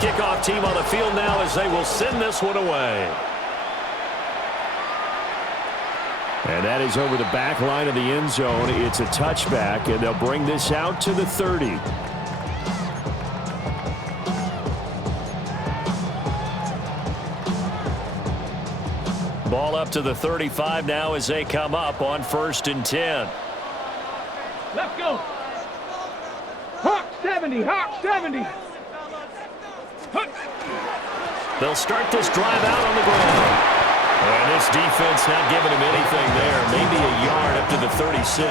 kickoff team on the field now as they will send this one away. And that is over the back line of the end zone. It's a touchback, and they'll bring this out to the 30. Ball up to the 35 now as they come up on 1st and 10. Let's go. Hawk 70, Hawk 70. They'll start this drive out on the ground. And this defense not giving him anything there. Maybe a yard up to the 36.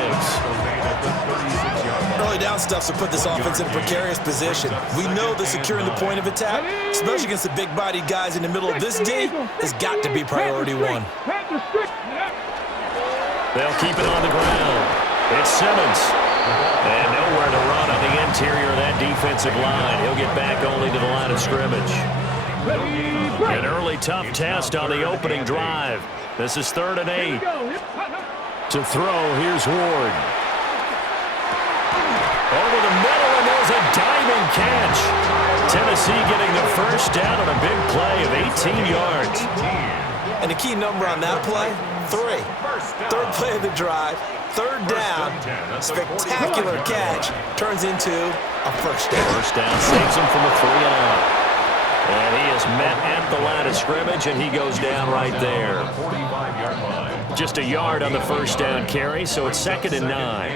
Early down stuff to put this offense in a precarious position. We know that securing the point of attack, especially against the big-bodied guys in the middle of this D, has got to be priority one. They'll keep it on the ground. It's Simmons. And nowhere to run on the interior of that defensive line. He'll get back only to the line of scrimmage. An early tough test on the opening drive. This is 3rd and 8. To throw, here's Ward. Over the middle, and there's a diving catch. Tennessee getting the first down on a big play of 18 yards. And the key number on that play, 3. Third play of the drive, 3rd down, spectacular catch, turns into a first down. First down saves him from a 3-and-out. And he is met at the line of scrimmage, and he goes down right there. Just a yard on the first down carry, so it's 2nd and 9.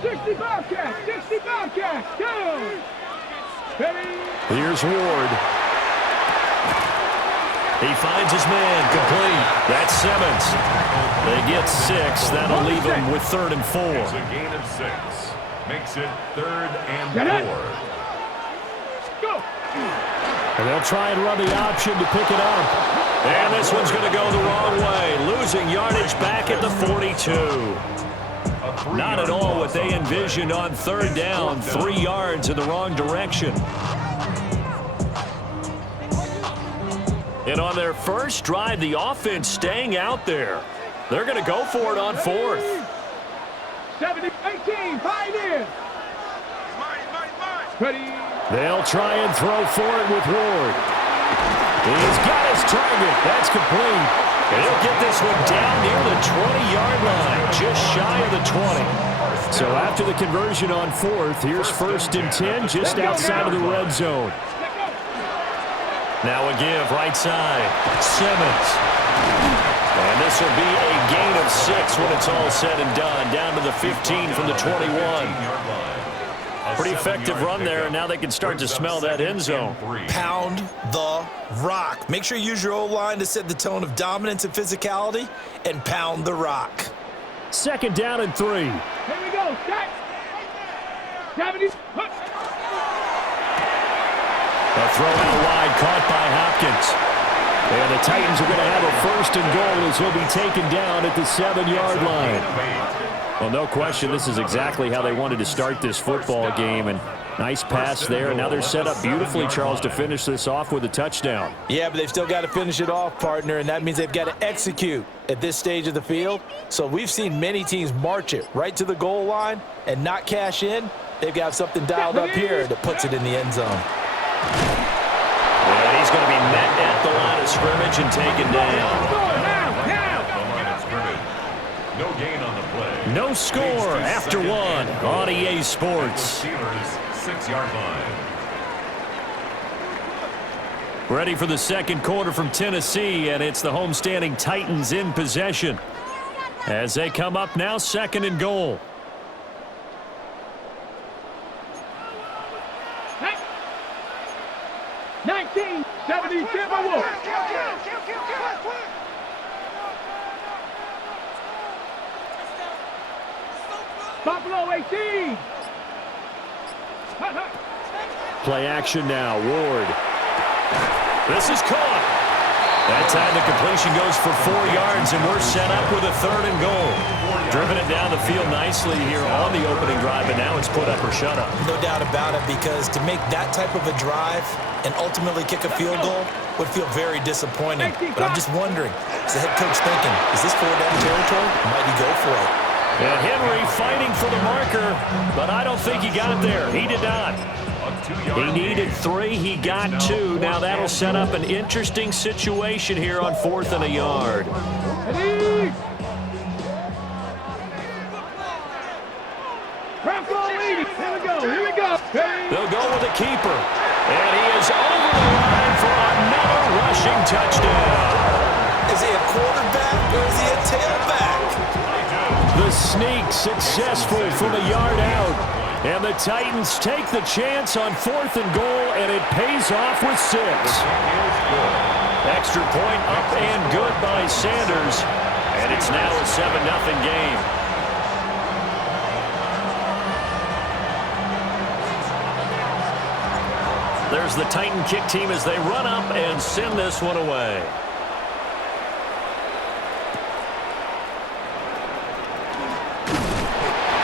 60 Bobcats, 60 Bobcats, go! Here's Ward. He finds his man, complete. That's Simmons. They get 6. That'll leave him with 3rd and 4. It's a gain of 6. Makes it 3rd and 4. Go! And they'll try and run the option to pick it up. And this one's going to go the wrong way. Losing yardage back at the 42. Not at all what they envisioned on 3rd down. 3 yards in the wrong direction. And on their first drive, the offense staying out there. They're going to go for it on 4th. 70-18, Pioneers. Ready. They'll try and throw for it with Ward. He's got his target. That's complete. And he'll get this one down near the 20-yard line, just shy of the 20. So after the conversion on 4th, here's 1st and 10, just outside of the red zone. Now a give right side. Simmons. And this will be a gain of 6 when it's all said and done, down to the 15 from the 21. Pretty effective run there, and now they can start to smell that end zone. Pound the rock. Make sure you use your O-line to set the tone of dominance and physicality, and pound the rock. 2nd down and 3. Here we go. Stack. 70. A throw out wide caught by Hopkins. And the Titans are going to have a 1st and goal as he'll be taken down at the 7-yard line. Well, no question, this is exactly how they wanted to start this football game. And nice pass there. And now they're set up beautifully, Charles, to finish this off with a touchdown. Yeah, but they've still got to finish it off, partner, and that means they've got to execute at this stage of the field. So we've seen many teams march it right to the goal line and not cash in. They've got something dialed up here that puts it in the end zone. And he's going to be met at the line of scrimmage and taken down. No gain on the play. No score after 1 on EA Sports. Steelers 6-yard line. Ready for the 2nd quarter from Tennessee, and it's the homestanding Titans in possession. As they come up now, 2nd and goal. Hey. 19-70 Timberwolves. Buffalo 18. Play action now. Ward. This is caught. That time the completion goes for 4 yards, and we're set up with a 3rd and goal. Driven it down the field nicely here on the opening drive, and now it's put up or shut up. No doubt about it, because to make that type of a drive and ultimately kick a field goal would feel very disappointing. But I'm just wondering, is the head coach thinking, is this 4-down territory? Might he go for it? And Henry fighting for the marker, but I don't think he got there. He did not. He needed 3. He got 2. Now that'll set up an interesting situation here on 4th and a yard. Here we go. They'll go with the keeper. And he is over the line for another rushing touchdown. Is he a quarterback or is he a tailback? The sneak successful from a yard out. And the Titans take the chance on 4th and goal, and it pays off with 6. Extra point up and good by Sanders. And it's now a 7-0 game. There's the Titan kick team as they run up and send this one away.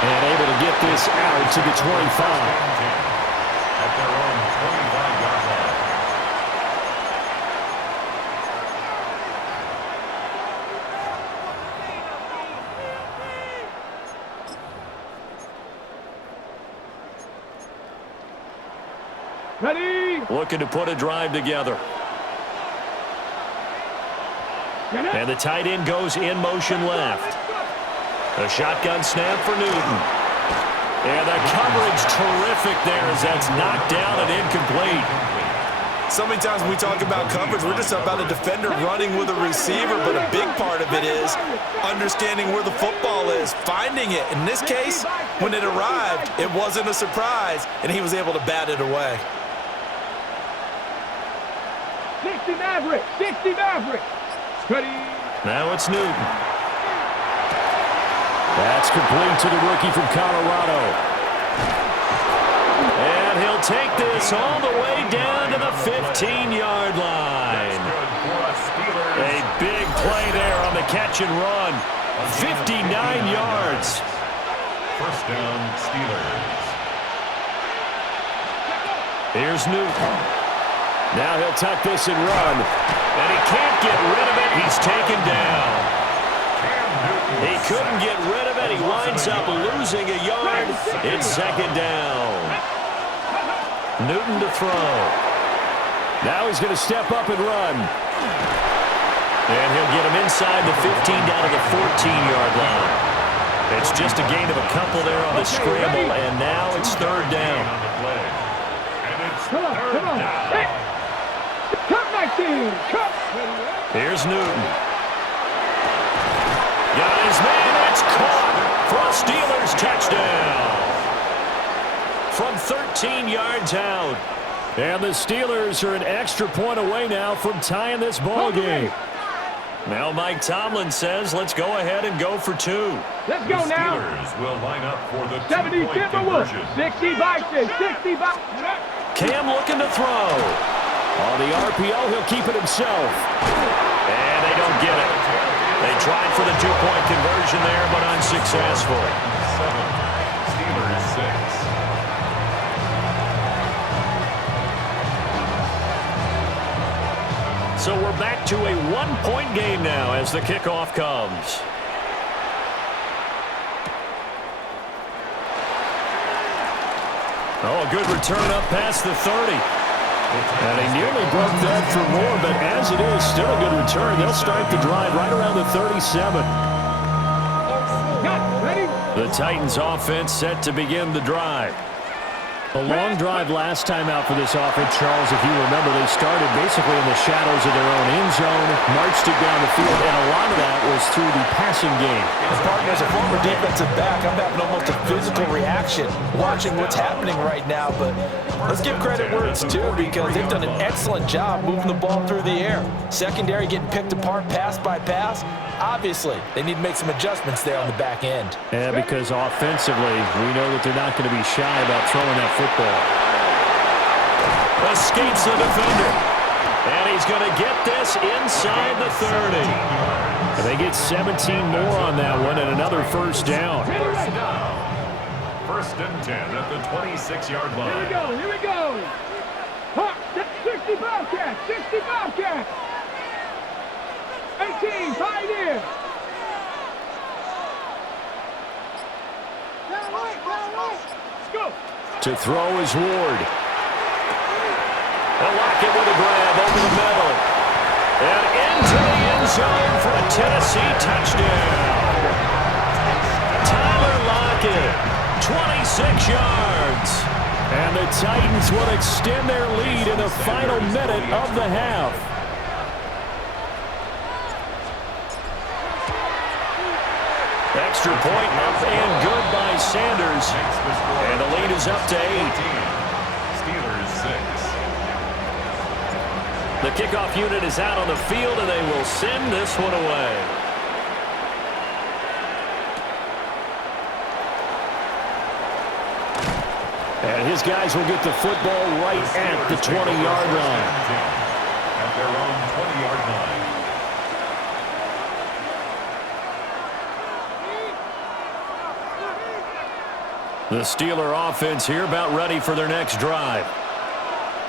And able to get this out to the 25. At their own 25-yard line. Ready? Looking to put a drive together. And the tight end goes in motion left. A shotgun snap for Newton. And the coverage terrific there as that's knocked down and incomplete. So many times when we talk about coverage, we're just about a defender running with a receiver, but a big part of it is understanding where the football is, finding it. In this case, when it arrived, it wasn't a surprise, and he was able to bat it away. 60 Maverick. 60 Maverick. Ready? Now it's Newton. That's complete to the rookie from Colorado. And he'll take this all the way down to the 15-yard line. A big play there on the catch and run. 59 yards. First down, Steelers. Here's Newton. Now he'll tuck this and run. And he can't get rid of it. He's taken down. He couldn't get rid of it. He winds up losing a yard. It's second down. Newton to throw. Now he's going to step up and run. And he'll get him inside the 15 down to the 14-yard line. It's just a gain of a couple there on the scramble, and now it's third down. Come on. Hey. Come back team. Come. Here's Newton. Got his man. It's caught for a Steelers touchdown. From 13 yards out. And the Steelers are an extra point away now from tying this ball game. Now Mike Tomlin says, let's go ahead and go for 2. Let's go now. Steelers will line up for the 70 two-point Timberwolves. conversion. 60 Bison. 60 Bison. Cam looking to throw. On the RPO, he'll keep it himself. And they don't get it. They tried for the 2-point conversion there, but unsuccessful. 7. Steelers 6. So we're back to a 1-point game now as the kickoff comes. Oh, a good return up past the 30. And he nearly broke that for more, but as it is, still a good return. They'll start the drive right around the 37. Ready? The Titans offense set to begin the drive. A long drive last time out for this offense, Charles. If you remember, they started basically in the shadows of their own end zone, marched it down the field, and a lot of that was through the passing game. And partner, as a former defensive back, I'm having almost a physical reaction watching what's happening right now. But let's give credit where it's due, because they've done an excellent job moving the ball through the air. Secondary getting picked apart pass by pass. Obviously, they need to make some adjustments there on the back end. Yeah, because offensively, we know that they're not going to be shy about throwing that football. Escapes the defender. And he's going to get this inside the 30. And they get 17 more on that one and another first down. First and 10 at the 26-yard line. Here we go. 60 Bobcats. 60 Bobcats. 18, Pioneer. Let's go. To throw is Ward. They'll lock it with a grab over the middle. And into the end zone for a Tennessee touchdown. Tyler Lockett, 26 yards. And the Titans will extend their lead in the final minute of the half. Extra point up and good by Sanders. And the lead is up to 8. Steelers 6. The kickoff unit is out on the field, and they will send this one away. And his guys will get the football right at the 20-yard line. At their own 20-yard line. The Steeler offense here about ready for their next drive.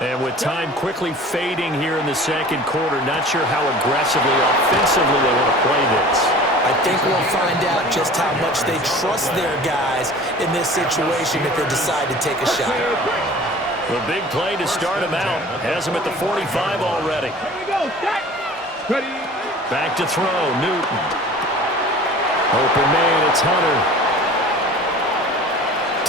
And with time quickly fading here in the second quarter, not sure how aggressively, offensively they want to play this. I think we'll find out just how much they trust their guys in this situation if they decide to take a shot. The big play to start him out. Has him at the 45 already. Here we go. Set. Ready. Back to throw. Newton. Open man. It's Hunter.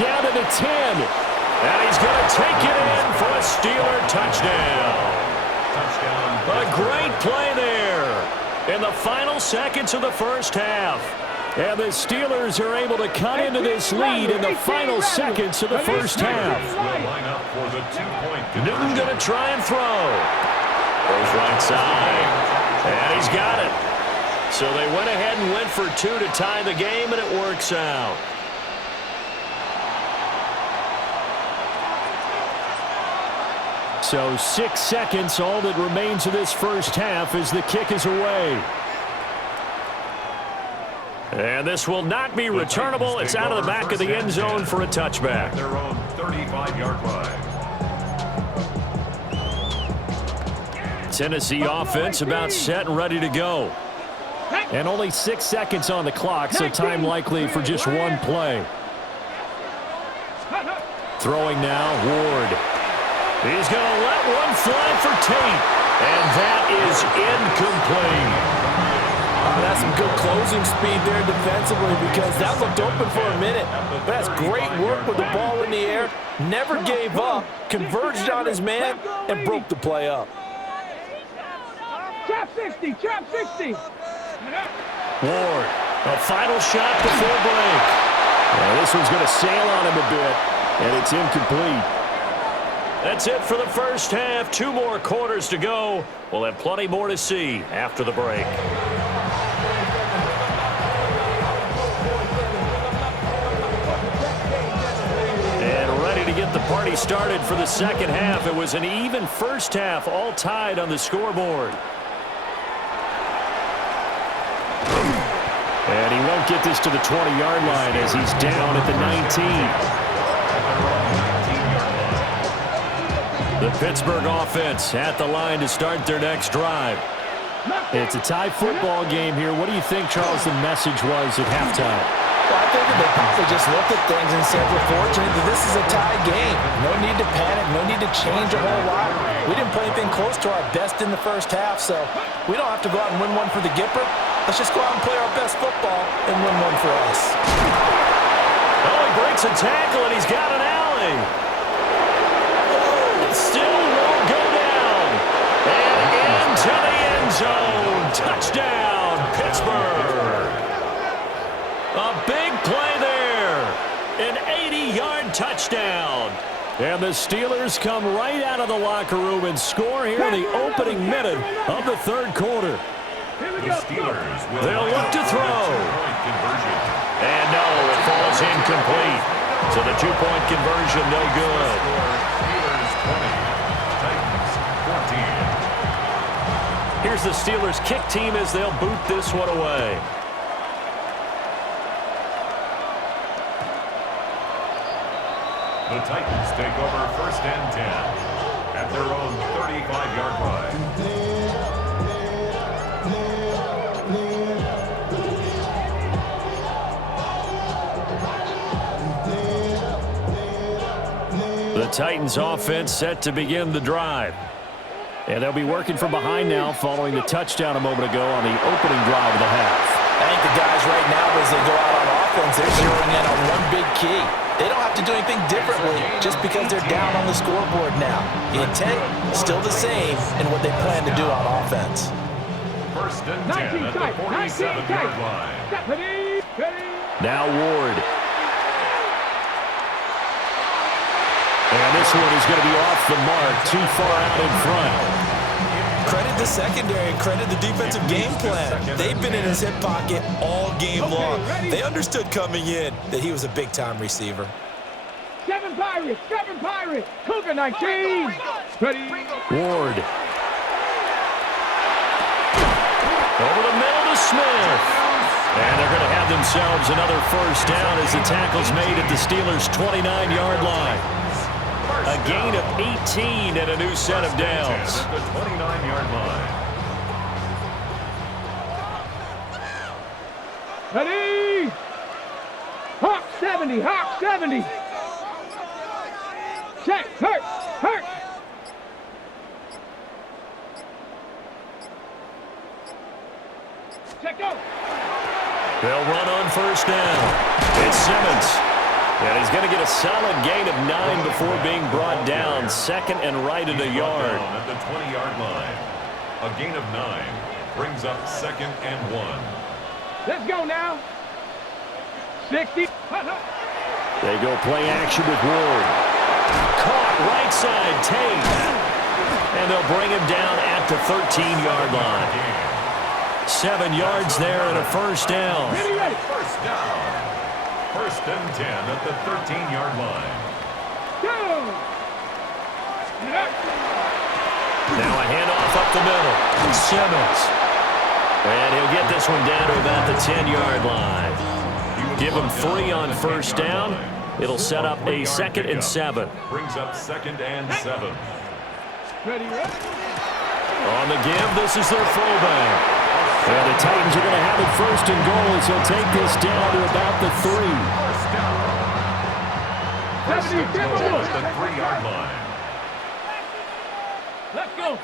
Down to the 10. And he's going to take it in for a Steeler touchdown. A great play there in the final seconds of the first half. And the Steelers are able to cut into this lead in the final seconds of the first half. Newton going to try and throw. Goes right side. And he's got it. So they went ahead and went for 2 to tie the game, and it works out. So 6 seconds, all that remains of this first half as the kick is away. And this will not be returnable. It's out of the back of the end zone for a touchback. Their own 35-yard line. Tennessee offense about set and ready to go. And only 6 seconds on the clock, so time likely for just one play. Throwing now, Ward. He's going to let one fly for Tate. And that is incomplete. That's some good closing speed there defensively because that looked open for a minute. But that's great work with the ball in the air. Never gave up, converged on his man, and broke the play up. Trap 60. Trap 60. Ward, a final shot before break. This one's going to sail on him a bit, and it's incomplete. That's it for the first half. 2 more quarters to go. We'll have plenty more to see after the break. And ready to get the party started for the second half. It was an even first half, all tied on the scoreboard. And he won't get this to the 20-yard line as he's down at the 19. The Pittsburgh offense at the line to start their next drive. It's a tie football game here. What do you think, Charles, the message was at halftime? Well, I think that they probably just looked at things and said, we're fortunate that this is a tie game. No need to panic. No need to change a whole lot. We didn't play anything close to our best in the first half, so we don't have to go out and win one for the Gipper. Let's just go out and play our best football and win one for us. Oh, he breaks a tackle, and he's got an alley. Still won't go down. And into the end zone. Touchdown, Pittsburgh. A big play there. An 80-yard touchdown. And the Steelers come right out of the locker room and score here in the opening minute of the third quarter. The Steelers will They'll look to throw. And no, it falls incomplete. So the 2-point conversion, no good. Here's the Steelers kick team as they'll boot this one away. The Titans take over 1st and 10 at their own 35-yard line. The Titans offense set to begin the drive. And they'll be working from behind now following the touchdown a moment ago on the opening drive of the half. I think the guys right now, as they go out on offense, they're zeroing in on one big key. They don't have to do anything differently just because they're down on the scoreboard now. The intent still the same in what they plan to do on offense. First and 10 at the 47-yard line. Now Ward. And this one is going to be off the mark, too far out in front. Credit the secondary, credit the defensive game plan. They've been in his hip pocket all game long. They understood coming in that he was a big-time receiver. 7 Pirates, Cougar 19. Ready. Ward. Over the middle to Smith. And they're going to have themselves another first down as the tackle's made at the Steelers' 29-yard line. A gain of 18 and a new set of downs. At the 29-yard line. Ready. Hawk 70. Check. Hurt. Check go. They'll run on first down. It's Simmons. And he's going to get a solid gain of 9 before being brought down. Second and right at a yard. At the 20-yard line. A gain of 9 brings up second and 1. Let's go now. 60. They go play action with Ward. Caught right side, Tate. And they'll bring him down at the 13-yard line. 7 yards there and a first down. Ready. First down. First and 10 at the 13-yard line. Go. Now a handoff up the middle. Simmons. And he'll get this one down to about the 10-yard line. Give him 3 on first down. It'll set up a 2nd and 7. Brings up 2nd and 7. Ready. On the give, this is their fullback. And the Titans are going to have it first and goal as he'll take this down to about the 3. First down. First and goal at the 3-yard line. Let's go.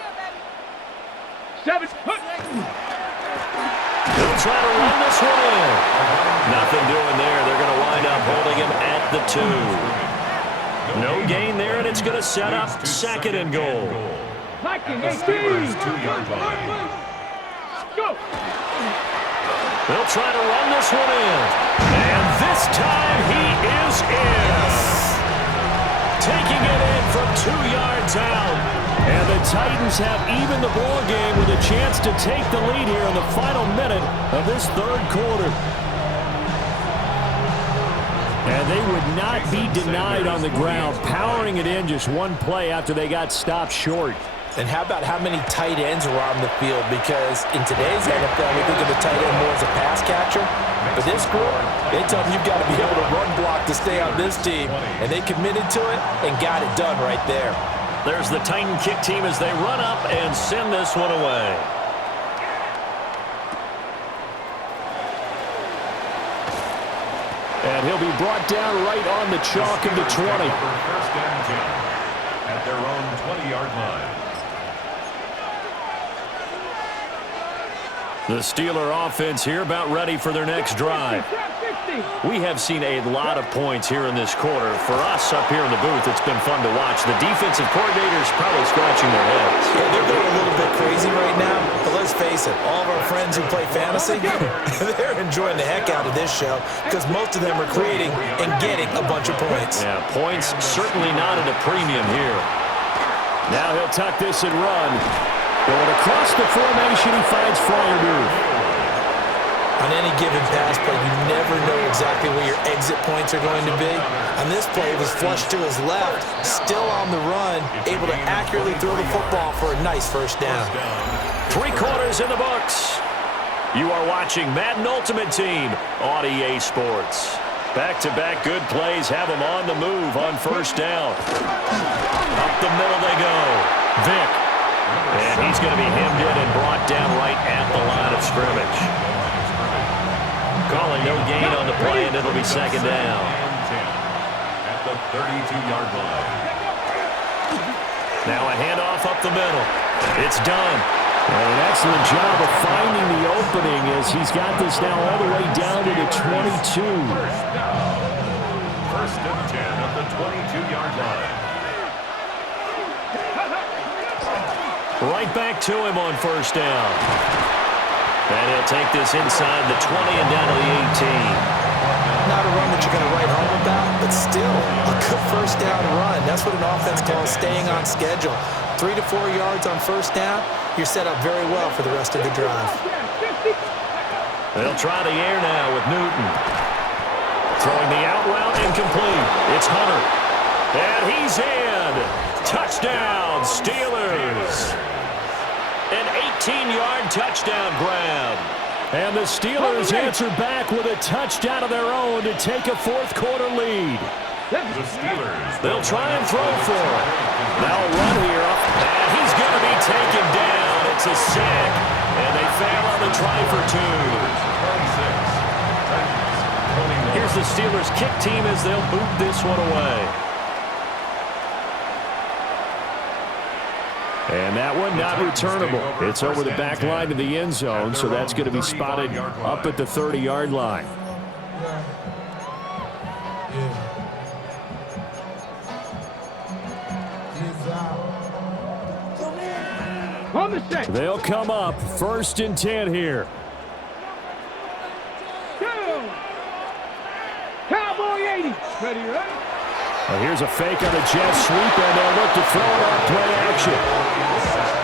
7. They'll try to run this one in. Nothing doing there. They're going to wind up holding him at the 2. No gain there, and it's going to set up 2nd and goal. Viking At the 18. Steelers' 2-yard line. Go. They'll try to run this one in. And this time he is in. Taking it in from 2 yards out. And the Titans have evened the ball game with a chance to take the lead here in the final minute of this 3rd quarter. And they would not be denied on the ground, powering it in just one play after they got stopped short. And how about how many tight ends are on the field? Because in today's NFL, we think of the tight end more as a pass catcher. But this group, they tell them you've got to be able to run block to stay on this team. And they committed to it and got it done right there. There's the Titan kick team as they run up and send this one away. And he'll be brought down right on the chalk of the 20. First and 10 at their own 20-yard line. The Steeler offense here about ready for their next drive. We have seen a lot of points here in this quarter. For us up here in the booth, it's been fun to watch. The defensive coordinators probably scratching their heads. Yeah, they're going a little bit crazy right now, but let's face it, all of our friends who play fantasy, they're enjoying the heck out of this show because most of them are creating and getting a bunch of points. Yeah, points certainly not at a premium here. Now he'll tuck this and run. Going across the formation, he finds Fryermuth. On any given pass play, you never know exactly where your exit points are going to be. On this play, it was flushed to his left, still on the run, able to accurately throw the football for a nice first down. 3 quarters in the books. You are watching Madden Ultimate Team on EA Sports. Back-to-back good plays have them on the move on first down. Up the middle they go. Vick. And he's going to be hemmed in and brought down right at the line of scrimmage. Calling no gain on the play, and it'll be second down. At the 32-yard line. Now a handoff up the middle. It's done. And an excellent job of finding the opening as he's got this now all the way down to the 22. First and 10 at the 22-yard line. Right back to him on first down. And he'll take this inside the 20 and down to the 18. Not a run that you're going to write home about, but still a good first down run. That's what an offense calls staying on schedule. 3 to 4 yards on first down, you're set up very well for the rest of the drive. They'll try the air now with Newton. Throwing the out route incomplete. It's Hunter. And he's in. Touchdown, Steelers. An 18-yard touchdown grab. And the Steelers answer back with a touchdown of their own to take a fourth-quarter lead. The Steelers. They'll try and throw for it. Now a run here. And he's going to be taken down. It's a sack. And they fail on the try for 2. Here's the Steelers kick team as they'll boot this one away. And that one not returnable. It's over the back line to the end zone, so that's going to be spotted up at the 30-yard line. They'll come up 1st and 10 here. Cowboy 80. Ready, right? Well, here's a fake on a jet sweep, and they'll look to throw it on play action.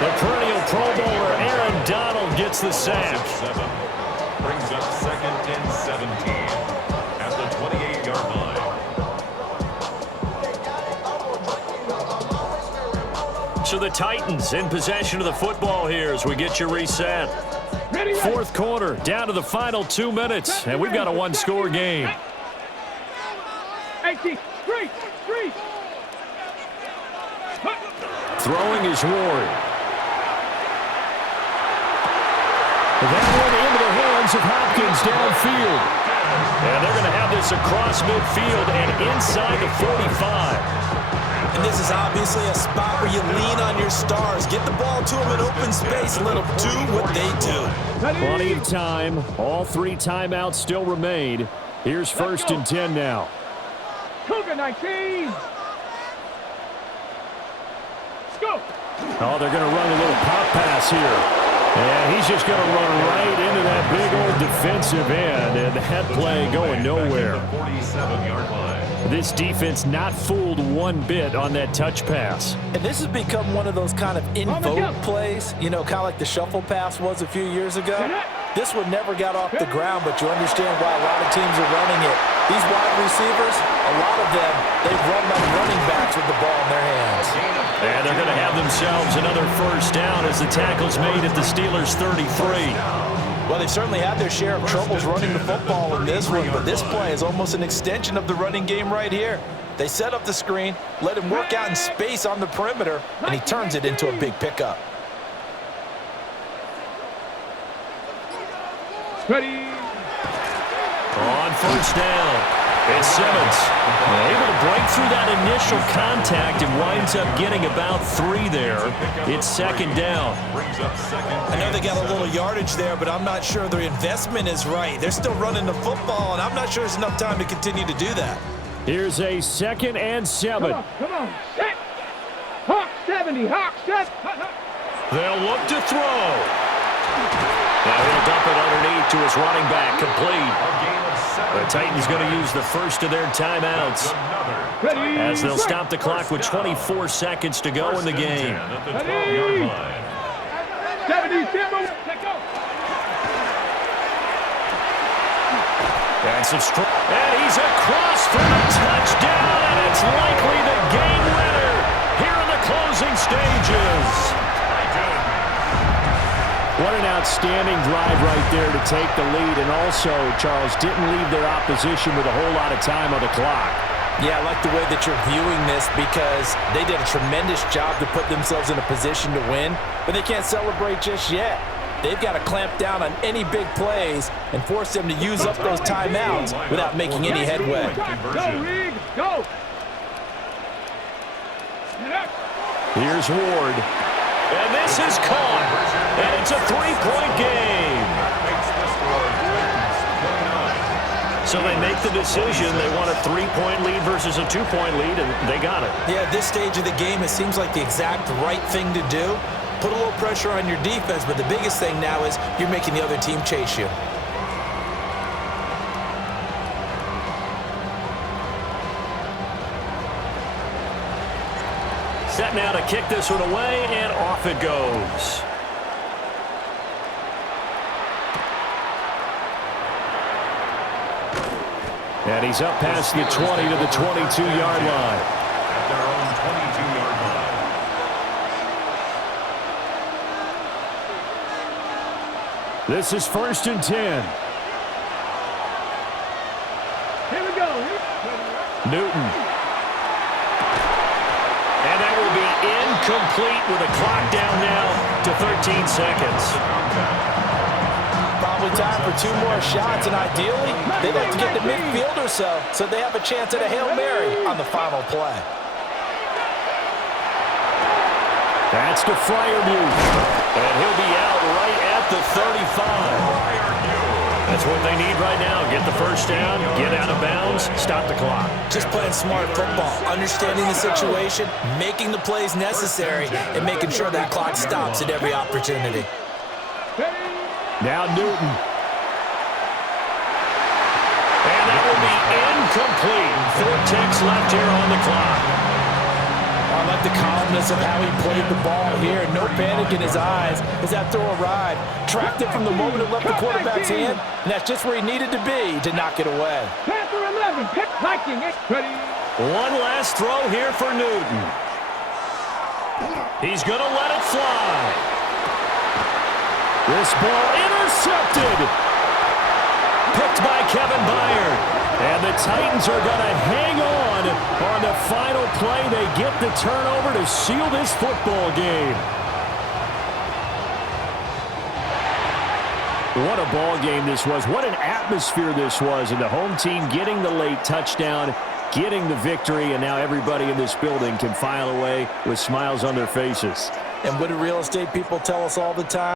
The perennial Pro Bowler Aaron Donald gets the sack. Brings up 2nd and 17 at the 28-yard line. So the Titans in possession of the football here as we get you reset. Fourth quarter, down to the final 2 minutes, and we've got a one-score game. 18, 3. Throwing is Ward. That one into the hands of Hopkins downfield. And they're going to have this across midfield and inside the 45. And this is obviously a spot where you lean on your stars. Get the ball to them in open space and let them do what they do. Plenty of time. All 3 timeouts still remain. Here's 1st and 10 now. Cougar 19. Let's go. Oh, they're going to run a little pop pass here. And he's just going to run right into that big old defensive end. And that play going nowhere. 47-yard line. This defense not fooled one bit on that touch pass. And this has become one of those kind of in vogue plays, you know, kind of like the shuffle pass was a few years ago. This one never got off the ground, but you understand why a lot of teams are running it. These wide receivers, a lot of them, they've run like running backs with the ball in their hands. And they're going to have themselves another first down as the tackle's made at the Steelers' 33. Well, they've certainly had their share of troubles running the football in this one, but this play is almost an extension of the running game right here. They set up the screen, let him work out in space on the perimeter, and he turns it into a big pickup. Ready. On first down, it's Simmons. Able to break through that initial contact and winds up getting about 3 there. It's 2nd down. I know they got a little yardage there, but I'm not sure their investment is right. They're still running the football, and I'm not sure there's enough time to continue to do that. Here's a 2nd and 7. Come on. Set. Hawk 70. Hawk set. They'll look to throw. Now he'll dump it underneath to his running back, complete. The Titans going to use the first of their timeouts as they'll stop the clock with 24 seconds to go in the game. 77. And he's across for a touchdown, and it's likely the game winner here in the closing stages. What an outstanding drive right there to take the lead, and also, Charles, didn't leave their opposition with a whole lot of time on the clock. Yeah, I like the way that you're viewing this because they did a tremendous job to put themselves in a position to win, but they can't celebrate just yet. They've got to clamp down on any big plays and force them to use up those timeouts without making any headway. Go, Rig. Go. Here's Ward. And this is caught. And it's a three-point game. Makes the score Titans 29. So they make the decision. They want a three-point lead versus a two-point lead, and they got it. Yeah, at this stage of the game, it seems like the exact right thing to do. Put a little pressure on your defense, but the biggest thing now is you're making the other team chase you. Set now to kick this one away, and off it goes. And he's up past the 20 to the 22-yard line. At their own 22-yard line. This is 1st and 10. Here we go. Newton. And that will be incomplete with a clock down now to 13 seconds. Probably time for 2 more shots, and ideally, they'd like to get to midfield or so they have a chance at a Hail Mary on the final play. That's to Freiermuth. And he'll be out right at the 35. That's what they need right now. Get the first down, get out of bounds, stop the clock. Just playing smart football, understanding the situation, making the plays necessary, and making sure that clock stops at every opportunity. Now Newton. And that will be incomplete. 4 ticks left here on the clock. I like the calmness of how he played the ball here. No panic in his eyes as that throw arrived. Tracked it from the moment it left the quarterback's hand, and that's just where he needed to be to knock it away. Panther 11, pick hiking. Ready. One last throw here for Newton. He's going to let it fly. This ball intercepted. Picked by Kevin Byard. And the Titans are going to hang on the final play. They get the turnover to seal this football game. What a ball game this was. What an atmosphere this was. And the home team getting the late touchdown, getting the victory, and now everybody in this building can file away with smiles on their faces. And what do real estate people tell us all the time?